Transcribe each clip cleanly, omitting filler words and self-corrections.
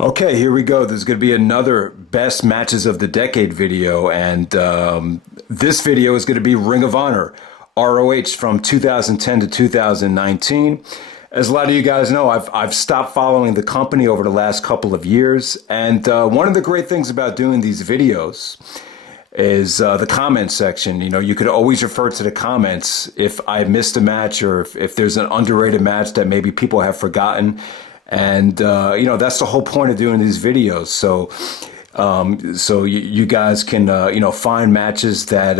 Okay, here we go. There's going to be another best matches of the decade video, and this video is going to be Ring of Honor, ROH from 2010 to 2019. As a lot of you guys know, I've stopped following the company over the last couple of years, and one of the great things about doing these videos is the comment section. You know, you could always refer to the comments if I missed a match or if there's an underrated match that maybe people have forgotten. And, you know, that's the whole point of doing these videos. So you guys can, you know, find matches that,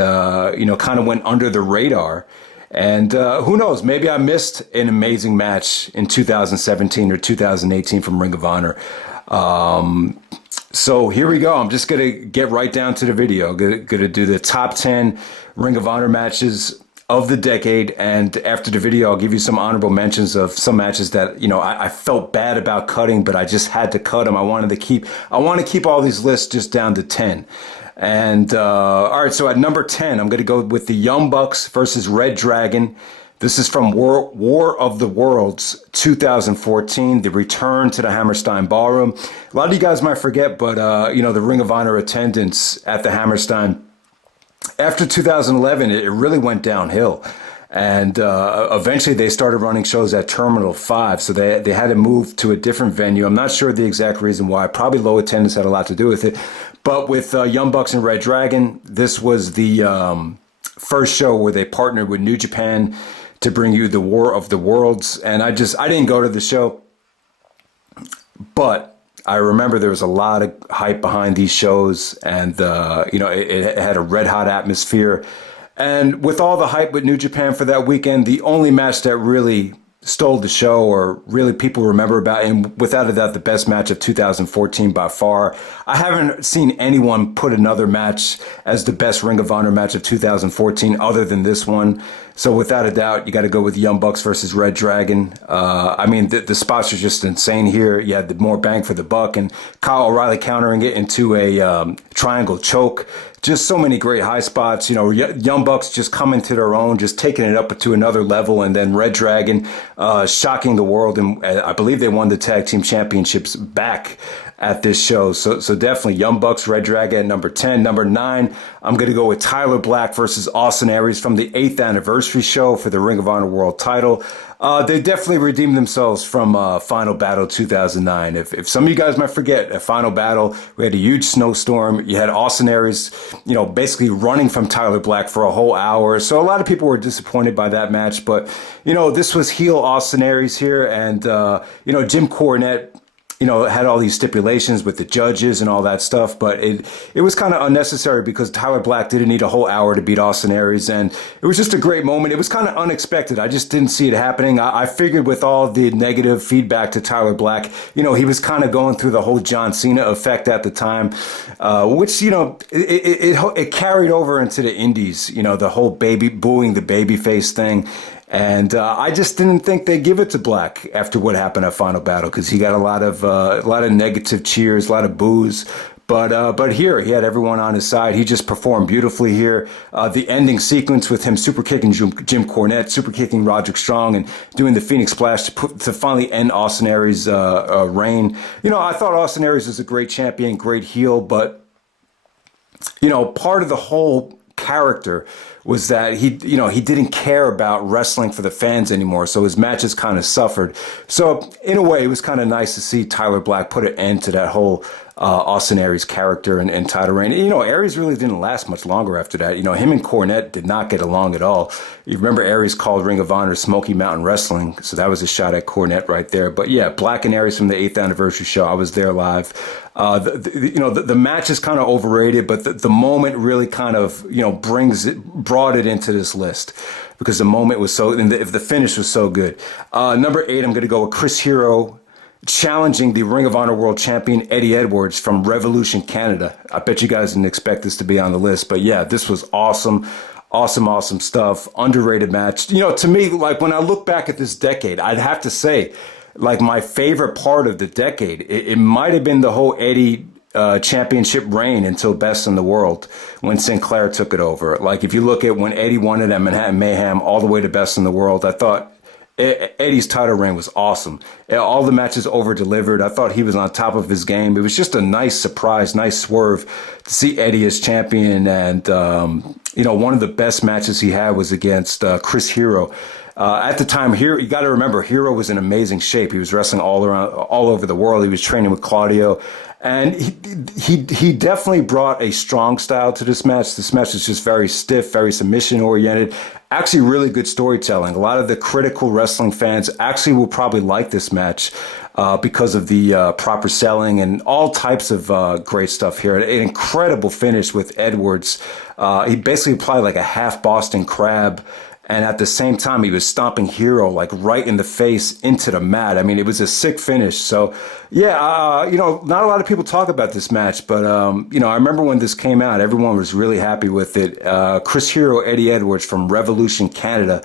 you know, kind of went under the radar. And who knows, maybe I missed an amazing match in 2017 or 2018 from Ring of Honor. So here we go. I'm just going to get right down to the video. Going to do the top 10 Ring of Honor matches of the decade, and after the video I'll give you some honorable mentions of some matches that, you know, I felt bad about cutting, but I just had to cut them. I want to keep all these lists just down to 10. And all right, so at number 10 I'm going to go with the Young Bucks versus Red Dragon. This is from War of the Worlds 2014, the return to the Hammerstein Ballroom. A lot of you guys might forget, but you know, the Ring of Honor attendance at the Hammerstein after 2011, it really went downhill. And eventually they started running shows at Terminal 5, so they had to move to a different venue. I'm not sure the exact reason why. Probably low attendance had a lot to do with it. But with Young Bucks and Red Dragon, this was the first show where they partnered with New Japan to bring you the War of the Worlds. And I didn't go to the show, but I remember there was a lot of hype behind these shows, and you know, it had a red hot atmosphere. And with all the hype with New Japan for that weekend, the only match that really stole the show, or really people remember about, and without a doubt the best match of 2014 by far. I haven't seen anyone put another match as the best Ring of Honor match of 2014 other than this one. So without a doubt, you got to go with Young Bucks versus Red Dragon. I mean, the spots are just insane here. You had the more bang for the buck, and Kyle O'Reilly countering it into a triangle choke. Just so many great high spots. You know, Young Bucks just coming to their own, just taking it up to another level, and then Red Dragon shocking the world. And I believe they won the tag team championships back at this show. So definitely Young Bucks, Red Dragon at number 10. Number 9, I'm going to go with Tyler Black versus Austin Aries from the 8th anniversary show for the Ring of Honor World title. They definitely redeemed themselves from Final Battle 2009. If some of you guys might forget, at Final Battle, we had a huge snowstorm. You had Austin Aries, you know, basically running from Tyler Black for a whole hour. So a lot of people were disappointed by that match. But, you know, this was heel Austin Aries here. And, you know, Jim Cornette, you know, had all these stipulations with the judges and all that stuff, but it was kind of unnecessary because Tyler Black didn't need a whole hour to beat Austin Aries, and it was just a great moment. It was kind of unexpected. I just didn't see it happening. I figured with all the negative feedback to Tyler Black, you know, he was kind of going through the whole John Cena effect at the time, which, you know, it carried over into the indies, you know, the whole booing the babyface thing. And I just didn't think they'd give it to Black after what happened at Final Battle, because he got a lot of negative cheers, a lot of boos. But here he had everyone on his side. He just performed beautifully here. The ending sequence with him super kicking Jim Cornette, super kicking Roderick Strong, and doing the Phoenix Splash to finally end Austin Aries' reign. You know, I thought Austin Aries was a great champion, great heel, but you know, part of the whole character was that he didn't care about wrestling for the fans anymore, so his matches kind of suffered. So in a way, it was kind of nice to see Tyler Black put an end to that whole Austin Aries character and title reign. And, you know, Aries really didn't last much longer after that. You know, him and Cornette did not get along at all. You remember Aries called Ring of Honor Smoky Mountain Wrestling, so that was a shot at Cornette right there. But yeah, Black and Aries from the 8th anniversary show, I was there live. The match is kind of overrated, but the moment really kind of, you know, brought it into this list, because the moment was so, and the finish was so good. Number 8, I'm going to go with Chris Hero challenging the Ring of Honor World Champion Eddie Edwards from Revolution Canada. I bet you guys didn't expect this to be on the list, but yeah, this was awesome. Awesome stuff. Underrated match. You know, to me, like when I look back at this decade, I'd have to say, like, my favorite part of the decade, it might have been the whole Eddie championship reign until Best in the World, when Sinclair took it over. Like, if you look at when Eddie won it at Manhattan Mayhem all the way to Best in the World, I thought Eddie's title reign was awesome. All the matches over-delivered. I thought he was on top of his game. It was just a nice surprise, nice swerve to see Eddie as champion. And, one of the best matches he had was against Chris Hero. At the time, you got to remember, Hero was in amazing shape. He was wrestling all over the world. He was training with Claudio. And he definitely brought a strong style to this match. This match was just very stiff, very submission oriented. Actually, really good storytelling. A lot of the critical wrestling fans actually will probably like this match because of the proper selling and all types of great stuff here. An incredible finish with Edwards. He basically applied like a half Boston Crab. And at the same time, he was stomping Hero like right in the face into the mat. I mean, it was a sick finish. So, yeah, not a lot of people talk about this match, but, I remember when this came out, everyone was really happy with it. Chris Hero, Eddie Edwards from Revolution Canada,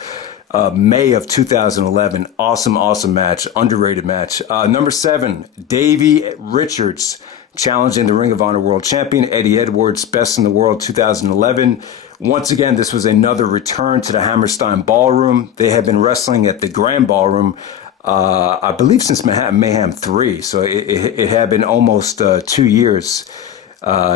May of 2011. Awesome match, underrated match. Number 7, Davey Richards challenging the Ring of Honor World Champion, Eddie Edwards, Best in the World 2011. Once again, this was another return to the Hammerstein Ballroom. They had been wrestling at the Grand Ballroom, I believe, since Mayhem 3. So it had been almost 2 years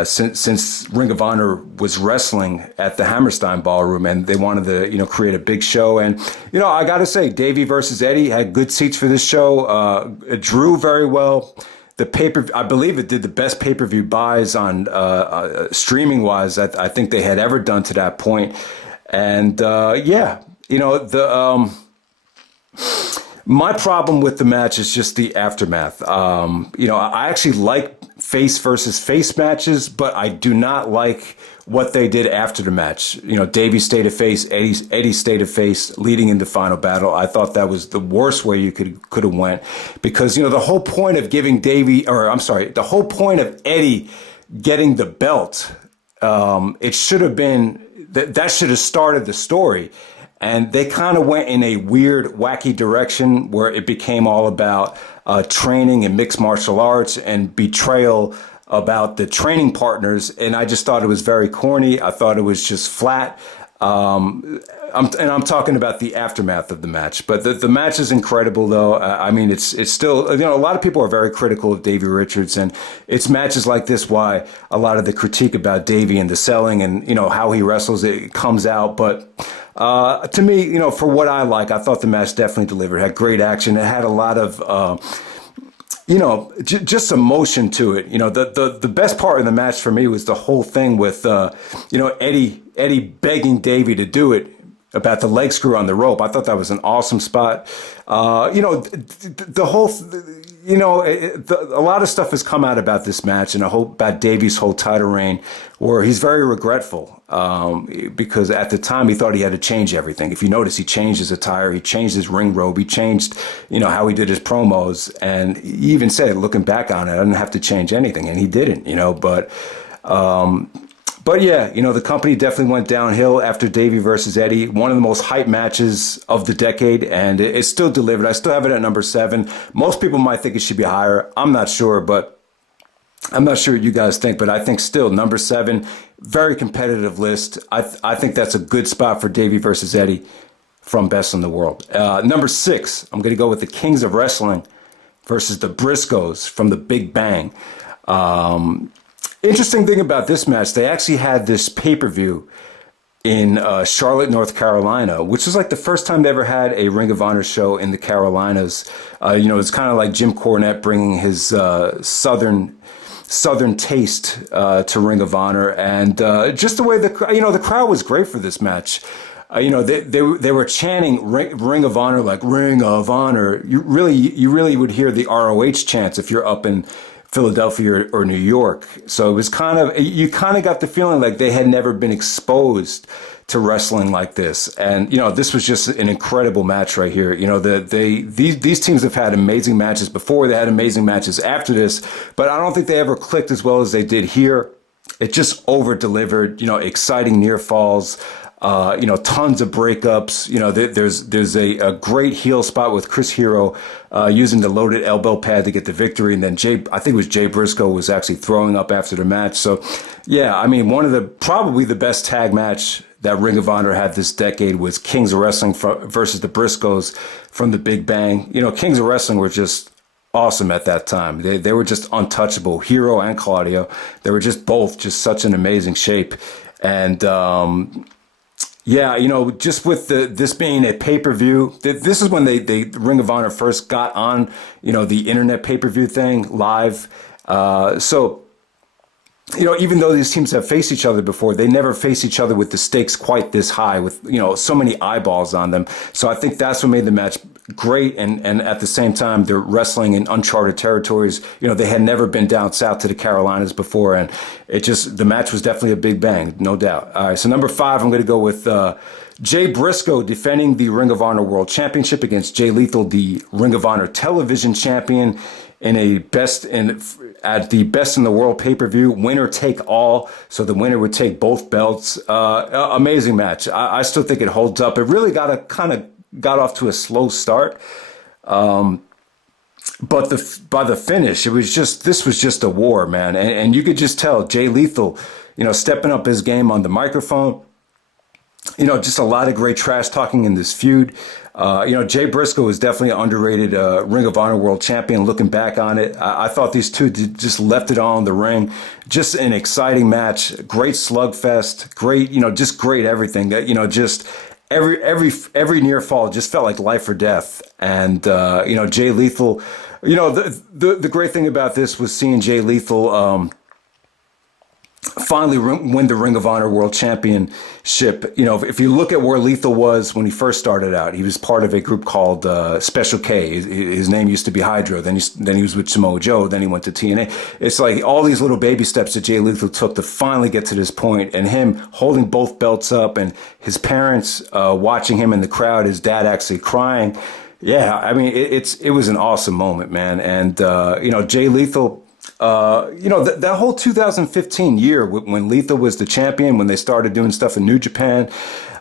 since Ring of Honor was wrestling at the Hammerstein Ballroom, and they wanted to, create a big show. And, I got to say, Davey versus Eddie had good seats for this show. It drew very well. I believe it did the best pay-per-view buys on streaming wise I think they had ever done to that point. And my problem with the match is just the aftermath. I actually like face versus face matches, but I do not like what they did after the match. Davey stayed a face, Eddie stayed a face leading into Final Battle. I thought that was the worst way you could have went, because the whole point of the whole point of Eddie getting the belt, it should have been that should have started the story. And they kind of went in a weird, wacky direction where it became all about training and mixed martial arts and betrayal about the training partners. And I just thought it was very corny. I thought it was just flat. I'm talking about the aftermath of the match. But the match is incredible, though. It's still, a lot of people are very critical of Davey Richards. And it's matches like this why a lot of the critique about Davey and the selling and, how he wrestles, it comes out. But to me, for what I like, I thought the match definitely delivered. It had great action. It had a lot of, just emotion to it. The best part of the match for me was the whole thing with, Eddie begging Davey to do it about the leg screw on the rope. I thought that was an awesome spot. The whole, a lot of stuff has come out about this match and about Davey's whole title reign, where he's very regretful because at the time he thought he had to change everything. If you notice, he changed his attire, he changed his ring robe, he changed, how he did his promos, and he even said, looking back on it, I didn't have to change anything, and he didn't, But yeah, the company definitely went downhill after Davey versus Eddie. One of the most hyped matches of the decade, and it still delivered. I still have it at number 7. Most people might think it should be higher. I'm not sure, but I'm not sure what you guys think. But I think still number 7, very competitive list. I think that's a good spot for Davey versus Eddie from Best in the World. Number 6, I'm going to go with the Kings of Wrestling versus the Briscoes from the Big Bang. Interesting thing about this match, they actually had this pay-per-view in Charlotte, North Carolina, which was like the first time they ever had a Ring of Honor show in the Carolinas. It's kind of like Jim Cornette bringing his southern taste to Ring of Honor, and just the way the crowd was great for this match. They were chanting Ring of Honor like Ring of Honor. You really would hear the ROH chants if you're up in Philadelphia or New York. So it was you got the feeling like they had never been exposed to wrestling like this. And, this was just an incredible match right here. These teams have had amazing matches before. They had amazing matches after this, but I don't think they ever clicked as well as they did here. It just over-delivered, exciting near falls, tons of breakups. There's a great heel spot with Chris Hero using the loaded elbow pad to get the victory, and then I think it was Jay Briscoe was actually throwing up after the match. So, yeah, probably the best tag match that Ring of Honor had this decade was Kings of Wrestling versus the Briscoes from the Big Bang. You know, Kings of Wrestling were just awesome at that time. They were just untouchable. Hero and Claudio, they were just both just such an amazing shape. And yeah, you know, just with this being a pay-per-view, this is when they Ring of Honor first got on, you know, the internet pay-per-view thing live. So, you know, even though these teams have faced each other before, they never faced each other with the stakes quite this high, with, you know, so many eyeballs on them. So I think that's what made the match great. And at the same time, they're wrestling in uncharted territories. You know, they had never been down south to the Carolinas before. And the match was definitely a big bang, no doubt. All right, so number 5, I'm going to go with Jay Briscoe defending the Ring of Honor World Championship against Jay Lethal, the Ring of Honor Television Champion, at the Best in the World pay-per-view, winner take all. So the winner would take both belts. Amazing match. I still think it holds up. It really got off to a slow start. But by the finish, this was just a war, man. And you could just tell Jay Lethal, you know, stepping up his game on the microphone. You know, just a lot of great trash talking in this feud. You know, Jay Briscoe is definitely an underrated Ring of Honor World Champion. Looking back on it, I thought these two just left it all in the ring. Just an exciting match. Great slugfest. Great, you know, just great everything. You know, just every near fall just felt like life or death. And you know, Jay Lethal. You know, the great thing about this was seeing Jay Lethal finally win the Ring of Honor World Championship. You know, if you look at where Lethal was when he first started out, he was part of a group called Special K. His name used to be Hydro. Then he was with Samoa Joe. Then he went to TNA. It's like all these little baby steps that Jay Lethal took to finally get to this point, and him holding both belts up, and his parents watching him in the crowd, his dad actually crying. Yeah, I mean, it was an awesome moment, man. And you know, Jay Lethal. You know, that whole 2015 year when Lethal was the champion, when they started doing stuff in New Japan,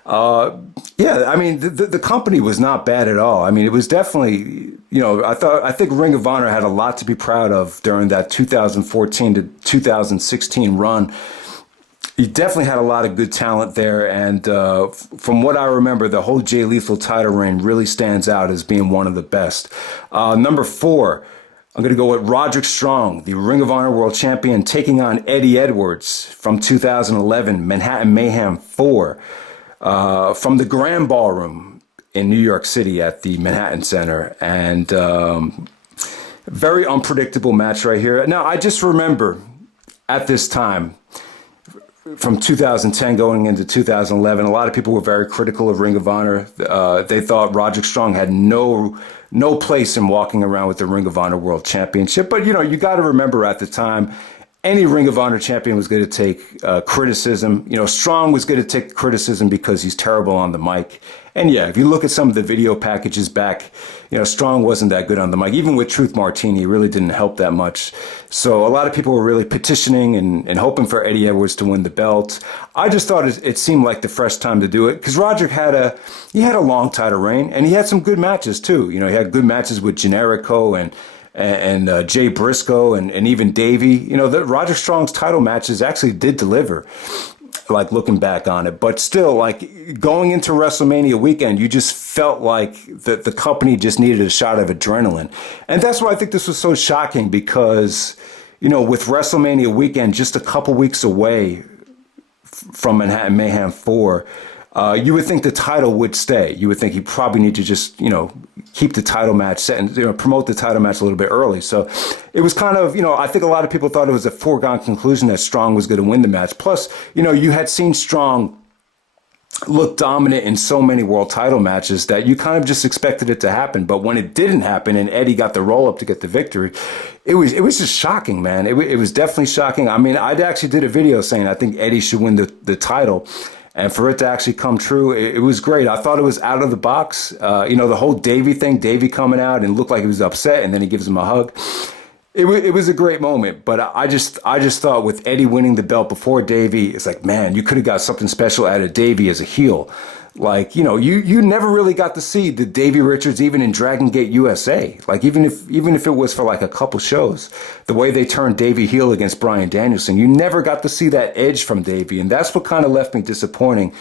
yeah, I mean, the company was not bad at all. I mean, it was definitely, you know, I think Ring of Honor had a lot to be proud of during that 2014 to 2016 run. You definitely had a lot of good talent there. And from what I remember, the whole Jay Lethal title reign really stands out as being one of the best. Number 4. I'm going to go with Roderick Strong, the Ring of Honor World Champion, taking on Eddie Edwards from 2011, Manhattan Mayhem 4, from the Grand Ballroom in New York City at the Manhattan Center. And very unpredictable match right here. Now, I just remember at this time, from 2010 going into 2011, a lot of people were very critical of Ring of Honor. They thought Roderick Strong had no place in walking around with the Ring of Honor World Championship. But, you know, you got to remember at the time, any Ring of Honor champion was going to take criticism. You know, Strong was going to take criticism because he's terrible on the mic. And yeah, if you look at some of the video packages back, you know, Strong wasn't that good on the mic. Even with Truth Martini, it really didn't help that much. So a lot of people were really petitioning and hoping for Eddie Edwards to win the belt. I just thought it seemed like the fresh time to do it because Roderick had a long title reign, and he had some good matches too. You know, he had good matches with Generico and Jay Briscoe and even Davey. You know, Roderick Strong's title matches actually did deliver, like looking back on it. But still, like going into WrestleMania weekend, you just felt like the company just needed a shot of adrenaline. And that's why I think this was so shocking because, you know, with WrestleMania weekend just a couple weeks away from Manhattan Mayhem 4, you would think the title would stay. You would think he probably need to just, you know, keep the title match set and, you know, promote the title match a little bit early. So it was kind of, you know, I think a lot of people thought it was a foregone conclusion that Strong was going to win the match. Plus, you know, you had seen Strong look dominant in so many world title matches that you kind of just expected it to happen. But when it didn't happen and Eddie got the roll up to get the victory, it was just shocking, man. It was definitely shocking. I mean, I actually did a video saying I think Eddie should win the title. And for it to actually come true, it was great. I thought it was out of the box. You know, the whole Davey thing, Davey coming out and looked like he was upset, and then he gives him a hug. It was a great moment. But I just thought with Eddie winning the belt before Davey, it's like, man, you could have got something special out of Davey as a heel. Like, you know, you never really got to see the Davey Richards even in Dragon Gate USA. Like, even if it was for like a couple shows, the way they turned Davey heel against Bryan Danielson, you never got to see that edge from Davey. And that's what kind of left me disappointing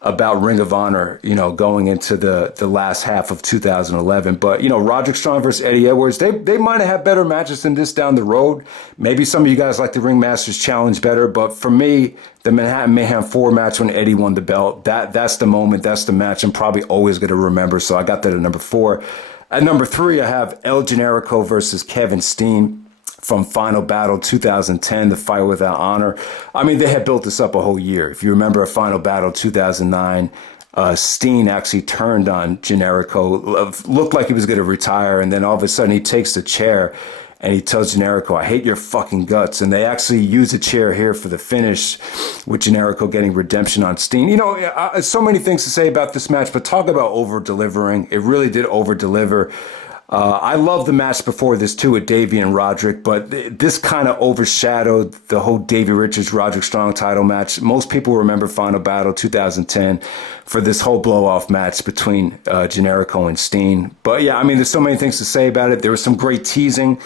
about Ring of Honor, going into the last half of 2011. But, Roderick Strong versus Eddie Edwards, they might have had better matches than this down the road. Maybe some of you guys like the Ringmasters Challenge better, but for me, the Manhattan Mayhem 4 match when Eddie won the belt, that's the moment, that's the match I'm probably always going to remember. So I got that at number 4. At number 3, I have El Generico versus Kevin Steen from Final Battle 2010, the Fight Without Honor. I mean, they had built this up a whole year. If you remember Final Battle 2009, Steen actually turned on Generico, looked like he was going to retire, and then all of a sudden he takes the chair and he tells Generico, "I hate your fucking guts." And they actually use a chair here for the finish, with Generico getting redemption on Steen. So many things to say about this match, but talk about over-delivering. It really did over-deliver. I love the match before this too with Davey and Roderick, but this kind of overshadowed the whole Davey Richards Roderick Strong title match. Most people remember Final Battle 2010 for this whole blow-off match between Generico and Steen. But yeah, I mean, there's so many things to say about it. There was some great teasing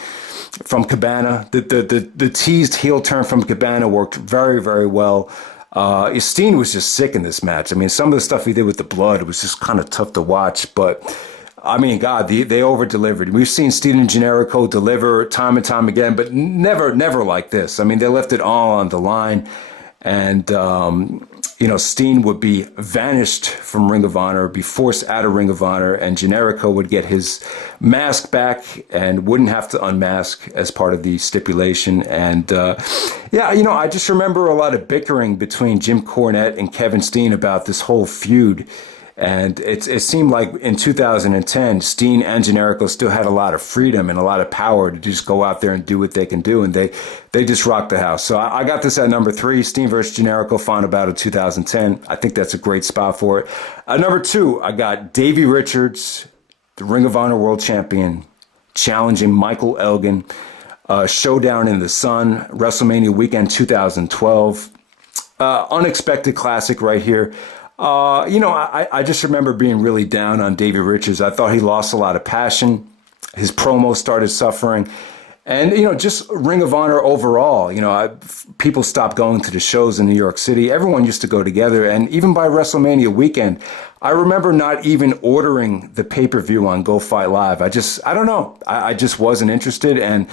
from Cabana. The teased heel turn from Cabana worked very, very well. Steen was just sick in this match. I mean, some of the stuff he did with the blood was just kind of tough to watch, but I mean, God, they over-delivered. We've seen Steen and Generico deliver time and time again, but never like this. I mean, they left it all on the line. And, Steen would be vanished from Ring of Honor, be forced out of Ring of Honor, and Generico would get his mask back and wouldn't have to unmask as part of the stipulation. And, I just remember a lot of bickering between Jim Cornette and Kevin Steen about this whole feud. And it seemed like in 2010, Steen and Generico still had a lot of freedom and a lot of power to just go out there and do what they can do. And they just rocked the house. So I got this at number 3, Steen versus Generico, Final Battle 2010. I think that's a great spot for it. At number 2, I got Davey Richards, the Ring of Honor World Champion, challenging Michael Elgin. Showdown in the Sun, WrestleMania weekend 2012. Unexpected classic right here. I just remember being really down on Davey Richards. I thought he lost a lot of passion. His promo started suffering. And, just Ring of Honor overall, people stopped going to the shows in New York City. Everyone used to go together. And even by WrestleMania weekend, I remember not even ordering the pay-per-view on Go Fight Live. I don't know. I just wasn't interested. And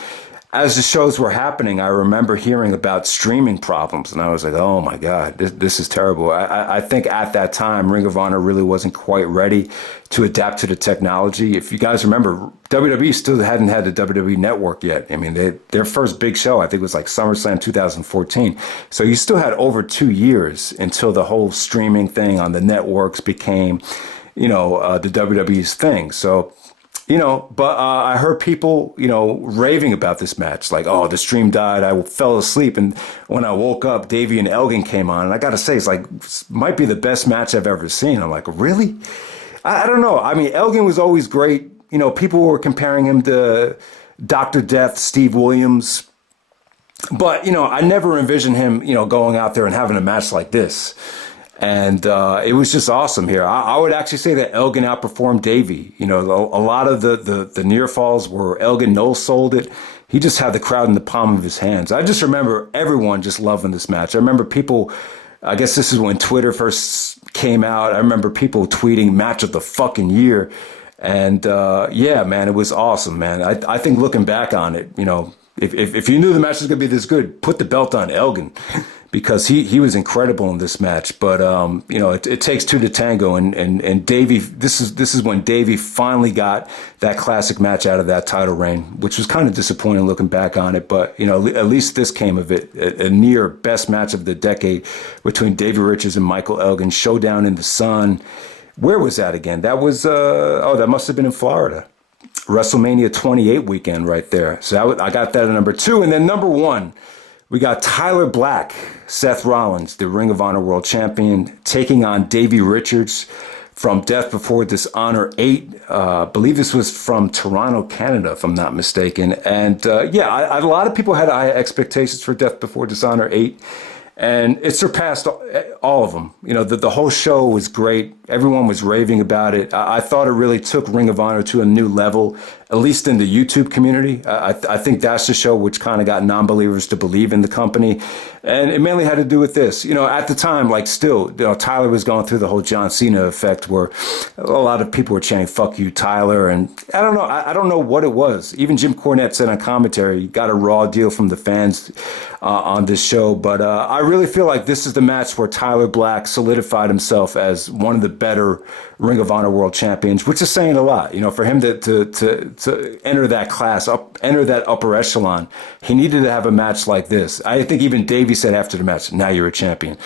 as the shows were happening, I remember hearing about streaming problems, and I was like, oh my God, this is terrible. I think at that time, Ring of Honor really wasn't quite ready to adapt to the technology. If you guys remember, WWE still hadn't had the WWE Network yet. I mean, their first big show, I think, was like SummerSlam 2014. So you still had over 2 years until the whole streaming thing on the networks became, the WWE's thing. So, but I heard people, raving about this match. Like, oh, the stream died. I fell asleep. And when I woke up, Davey and Elgin came on. And I got to say, might be the best match I've ever seen. I'm like, really? I don't know. I mean, Elgin was always great. People were comparing him to Dr. Death, Steve Williams. But, I never envisioned him, going out there and having a match like this. And it was just awesome here. I would actually say that Elgin outperformed Davey. A lot of the near falls were Elgin no-sold it. He just had the crowd in the palm of his hands. I just remember everyone just loving this match. I remember people, I guess this is when Twitter first came out. I remember people tweeting match of the fucking year. And yeah, man, it was awesome, man. I think looking back on it, if you knew the match was going to be this good, put the belt on Elgin. Because he was incredible in this match, but it takes two to tango, and Davey. This is when Davey finally got that classic match out of that title reign, which was kind of disappointing looking back on it. But at least this came of it, a near best match of the decade between Davey Richards and Michael Elgin, Showdown in the Sun. Where was that again? That was that must have been in Florida, WrestleMania 28 weekend right there. So I got that at number 2, and then number 1. We got Tyler Black, Seth Rollins, the Ring of Honor World Champion, taking on Davey Richards from Death Before Dishonor 8. I believe this was from Toronto, Canada, if I'm not mistaken. And a lot of people had high expectations for Death Before Dishonor 8. And it surpassed all of them. The whole show was great. Everyone was raving about it. I thought it really took Ring of Honor to a new level at least in the YouTube community. I think that's the show which kind of got non-believers to believe in the company. And it mainly had to do with this. At the time, like still, Tyler was going through the whole John Cena effect where a lot of people were chanting, "Fuck you, Tyler." And I don't know. I don't know what it was. Even Jim Cornette said on commentary, he got a raw deal from the fans on this show. But I really feel like this is the match where Tyler Black solidified himself as one of the better Ring of Honor World Champions, which is saying a lot. For him to enter that class, enter that upper echelon, he needed to have a match like this. I think even Davey said after the match, "Now you're a champion."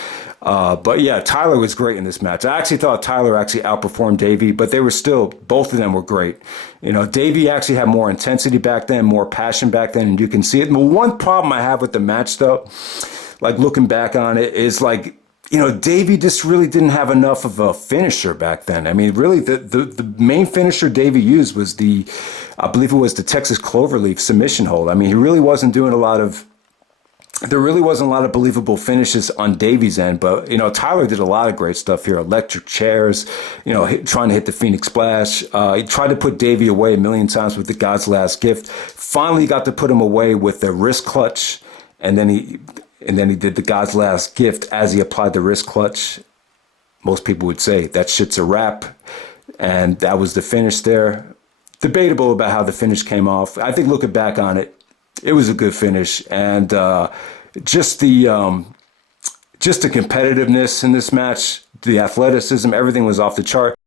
But yeah, Tyler was great in this match. I actually thought Tyler actually outperformed Davey, but they were still, both of them were great. Davey actually had more intensity back then, more passion back then, and you can see it. And the one problem I have with the match, though, like looking back on it, is like, Davey just really didn't have enough of a finisher back then. I mean, really, the main finisher Davey used was I believe it was the Texas Cloverleaf submission hold. I mean, he really wasn't doing there really wasn't a lot of believable finishes on Davey's end, but, Tyler did a lot of great stuff here. Electric chairs, trying to hit the Phoenix Splash. He tried to put Davey away a million times with the God's Last Gift. Finally got to put him away with the wrist clutch, and then he did the God's Last Gift as he applied the wrist clutch. Most people would say that shit's a wrap, and that was the finish there. Debatable about how the finish came off. I think looking back on it, it was a good finish, and just the competitiveness in this match, the athleticism, everything was off the chart.